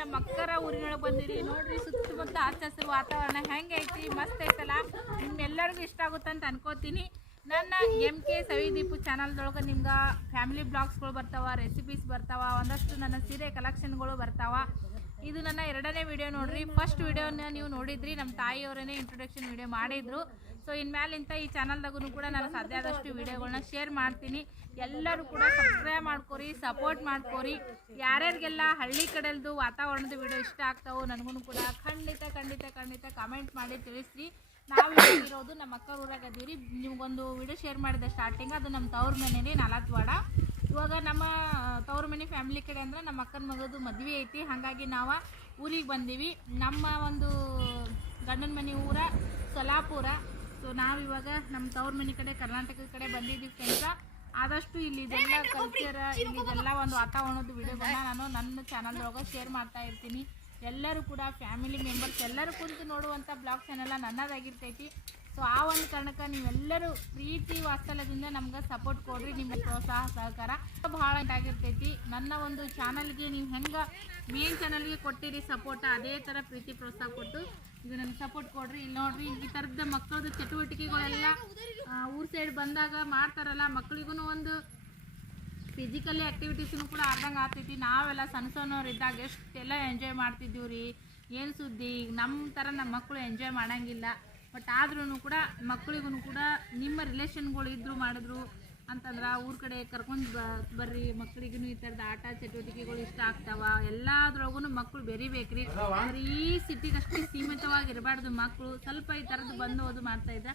ನಮ್ಮ ಅಕ್ಕರ ಊರಿನೊಳಗೆ ಬಂದಿರಿ. ನೋಡ್ರಿ ಸುತ್ತಮುತ್ತ ಹಚ್ಚ ವಾತಾವರಣ ಹೆಂಗೆ ಐತಿ, ಮಸ್ತ್ ಐತಲ್ಲ ನಿಮ್ಮೆಲ್ಲರಿಗೂ ಇಷ್ಟ ಆಗುತ್ತೆ ಅಂತ ಅನ್ಕೋತೀನಿ. ನನ್ನ ಎಂ ಕೆ ಸವಿದೀಪು ಚಾನಲ್ದೊಳಗೆ ನಿಮ್ಗೆ ಫ್ಯಾಮಿಲಿ ಬ್ಲಾಗ್ಸ್ಗಳು ಬರ್ತಾವ ರೆಸಿಪೀಸ್ ಬರ್ತಾವ, ಒಂದಷ್ಟು ನನ್ನ ಸೀರೆ ಕಲೆಕ್ಷನ್ಗಳು ಬರ್ತಾವ. ಇದು ನನ್ನ ಎರಡನೇ ವಿಡಿಯೋ ನೋಡ್ರಿ. ಫಸ್ಟ್ ವಿಡಿಯೋನ ನೀವು ನೋಡಿದ್ರಿ ನಮ್ಮ ತಾಯಿಯವರೇ ಇಂಟ್ರೊಡಕ್ಷನ್ ವಿಡಿಯೋ ಮಾಡಿದ್ರು. ಸೊ ಇನ್ಮೇಲಿಂತ ಈ ಚಾನಲ್ದಾಗೂ ಕೂಡ ನಾನು ಸಾಧ್ಯ ಆದಷ್ಟು ವಿಡಿಯೋಗಳನ್ನ ಶೇರ್ ಮಾಡ್ತೀನಿ. ಎಲ್ಲರೂ ಕೂಡ ಸಬ್ಸ್ಕ್ರೈಬ್ ಮಾಡ್ಕೊರಿ ಸಪೋರ್ಟ್ ಮಾಡ್ಕೊರಿ. ಯಾರ್ಯಾರಿಗೆಲ್ಲ ಹಳ್ಳಿ ಕಡೆಯದು ವಾತಾವರಣದ ವಿಡಿಯೋ ಇಷ್ಟ ಆಗ್ತಾವೋ ನನಗೂ ಕೂಡ ಖಂಡಿತ ಖಂಡಿತ ಖಂಡಿತ ಕಮೆಂಟ್ ಮಾಡಿ ತಿಳಿಸ್ರಿ. ನಾವು ಇರೋದು ನಮ್ಮ ಅಕ್ಕ ಊರಾಗ ಅದೀವಿ ನಿಮ್ಗೊಂದು ವಿಡಿಯೋ ಶೇರ್ ಮಾಡಿದೆ ಸ್ಟಾರ್ಟಿಂಗ್ ಅದು ನಮ್ಮ ತವ್ರ ಮನೇಲಿ ನಾಲ್ಕವಾಡ ಇವಾಗ ನಮ್ಮ ತವ್ರ ಮನೆ ಫ್ಯಾಮಿಲಿ ಕಡೆ ಅಂದ್ರೆ ನಮ್ಮ ಅಕ್ಕನ ಮಗದು ಮದುವೆ ಐತಿ. ಹಾಗಾಗಿ ನಾವು ಊರಿಗೆ ಬಂದೀವಿ. ನಮ್ಮ ಒಂದು ಗಂಡನ ಮನೆ ಊರ ಸೊಲಾಪುರ. ಸೊ ನಾವಿವಾಗ ನಮ್ಮ ತವ್ರ ಮನೆ ಕಡೆ ಕರ್ನಾಟಕದ ಕಡೆ ಬಂದಿದ್ದೀವಿ ಫ್ರೆಂಡ್ಸ ಆದಷ್ಟು ಇಲ್ಲಿ ಇದೆಲ್ಲ ಕಲ್ಚರ್ ಇಲ್ಲಿ ಇದೆಲ್ಲ ಒಂದು ವಾತಾವರಣದ ವಿಡಿಯೋಗಳನ್ನ ನಾನು ನನ್ನ ಚಾನಲ್ ಒಳಗೆ ಶೇರ್ ಮಾಡ್ತಾ ಇರ್ತೀನಿ ಎಲ್ಲರೂ ಕೂಡ ಫ್ಯಾಮಿಲಿ ಮೆಂಬರ್ಸ್ ಎಲ್ಲರೂ ಕುರಿತು ನೋಡುವಂಥ ಬ್ಲಾಗ್ ಚಾನೆಲ್ಲ ನನ್ನದಾಗಿರ್ತೈತಿ. ಸೊ ಆ ಒಂದು ಕಾರಣಕ್ಕೆ ನೀವೆಲ್ಲರೂ ಪ್ರೀತಿ ವಾತ್ಸಲ್ಯದಿಂದ ನಮ್ಗೆ ಸಪೋರ್ಟ್ ಕೊಡ್ರಿ ನಿಮ್ಮ ಪ್ರೋತ್ಸಾಹ, ಸಹಕಾರ ಭಾಳ ಆಗಿರ್ತೈತಿ ನನ್ನ ಒಂದು ಚಾನಲ್ಗೆ ನೀವು ಹೆಂಗೆ ಮೇನ್ ಚಾನಲ್ಗೆ ಕೊಟ್ಟಿರಿ ಸಪೋರ್ಟ್ ಅದೇ ಥರ ಪ್ರೀತಿ ಪ್ರೋತ್ಸಾಹ ಕೊಟ್ಟು ಇದು ನನಗೆ ಸಪೋರ್ಟ್ ಕೊಡ್ರಿ. ಇಲ್ಲಿ ನೋಡ್ರಿ, ಈ ಥರದ ಮಕ್ಕಳದ್ದು ಚಟುವಟಿಕೆಗಳೆಲ್ಲ ಊರ್ ಸೈಡ್ ಬಂದಾಗ ಮಾಡ್ತಾರಲ್ಲ ಮಕ್ಕಳಿಗೂ ಒಂದು ಫಿಸಿಕಲಿ ಆ್ಯಕ್ಟಿವಿಟೀಸ್ನು ಕೂಡ ಆದಂಗೆ ಆಗ್ತೈತಿ. ನಾವೆಲ್ಲ ಸಣ್ಣ ಸಣ್ಣವ್ರು ಇದ್ದಾಗ ಎಷ್ಟೆಲ್ಲ ಎಂಜಾಯ್ ಮಾಡ್ತಿದ್ದೀವಿ ರೀ? ಏನು ಸುದ್ದಿ? ಈಗ ನಮ್ಮ ಥರ ನಮ್ಮ ಮಕ್ಕಳು ಎಂಜಾಯ್ ಮಾಡೋಂಗಿಲ್ಲ. ಬಟ್ ಆದ್ರೂ ಕೂಡ ಮಕ್ಕಳಿಗೂ ಕೂಡ ನಿಮ್ಮ ರಿಲೇಷನ್ಗಳು ಇದ್ದರೂ ಮಾಡಿದ್ರು ಅಂತಂದ್ರೆ ಊರ ಕಡೆ ಕರ್ಕೊಂಡು ಬ, ಬರ್ರಿ. ಮಕ್ಕಳಿಗೂ ಈ ಥರದ ಆಟ ಚಟುವಟಿಕೆಗಳು ಇಷ್ಟ ಆಗ್ತಾವ. ಎಲ್ಲದ್ರೊಳಗೂ ಮಕ್ಕಳು ಬೆರಿಬೇಕ್ರಿ. ಅಂದ್ರೆ ಈ ಸಿಟಿಗಷ್ಟೇ ಸೀಮಿತವಾಗಿರಬಾರ್ದು ಮಕ್ಕಳು ಸ್ವಲ್ಪ ಈ ಥರದ್ದು ಬಂದು ಹೋದು ಮಾಡ್ತಾ ಇದ್ದ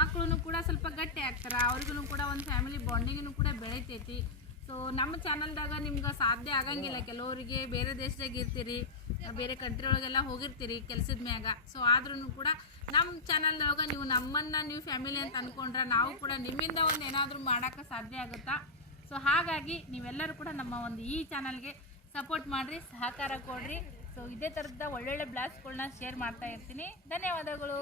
ಮಕ್ಕಳು ಕೂಡ ಸ್ವಲ್ಪ ಗಟ್ಟಿ ಆಗ್ತಾರೆ. ಅವ್ರಿಗೂ ಕೂಡ ಒಂದು ಫ್ಯಾಮಿಲಿ ಬಾಂಡಿಂಗೂ ಕೂಡ ಬೆಳಿತೈತಿ. ಸೊ ನಮ್ಮ ಚಾನಲ್ದಾಗ ನಿಮ್ಗೆ ಸಾಧ್ಯ ಆಗಂಗಿಲ್ಲ. ಕೆಲವರಿಗೆ ಬೇರೆ ದೇಶದಾಗ ಇರ್ತೀರಿ, ಬೇರೆ ಕಂಟ್ರಿ ಒಳಗೆಲ್ಲ ಹೋಗಿರ್ತೀರಿ ಕೆಲಸದ ಮ್ಯಾಗ. ಸೊ ಆದ್ರೂ ಕೂಡ ನಮ್ಮ ಚಾನಲ್ದೊಳಗೆ ನೀವು ನಮ್ಮನ್ನು, ನೀವು ಫ್ಯಾಮಿಲಿ ಅಂತ ಅಂದ್ಕೊಂಡ್ರೆ ನಾವು ಕೂಡ ನಿಮ್ಮಿಂದ ಒಂದು ಏನಾದರೂ ಮಾಡೋಕ್ಕೆ ಸಾಧ್ಯ ಆಗುತ್ತಾ? ಸೊ ಹಾಗಾಗಿ ನೀವೆಲ್ಲರೂ ಕೂಡ ನಮ್ಮ ಒಂದು ಈ ಚಾನಲ್ಗೆ ಸಪೋರ್ಟ್ ಮಾಡಿರಿ, ಸಹಕಾರ ಕೊಡಿರಿ. ಸೊ ಇದೇ ಥರದ ಒಳ್ಳೊಳ್ಳೆ ಬ್ಲಾಗ್ಸ್ಗಳನ್ನ ಶೇರ್ ಮಾಡ್ತಾ ಇರ್ತೀನಿ. ಧನ್ಯವಾದಗಳು.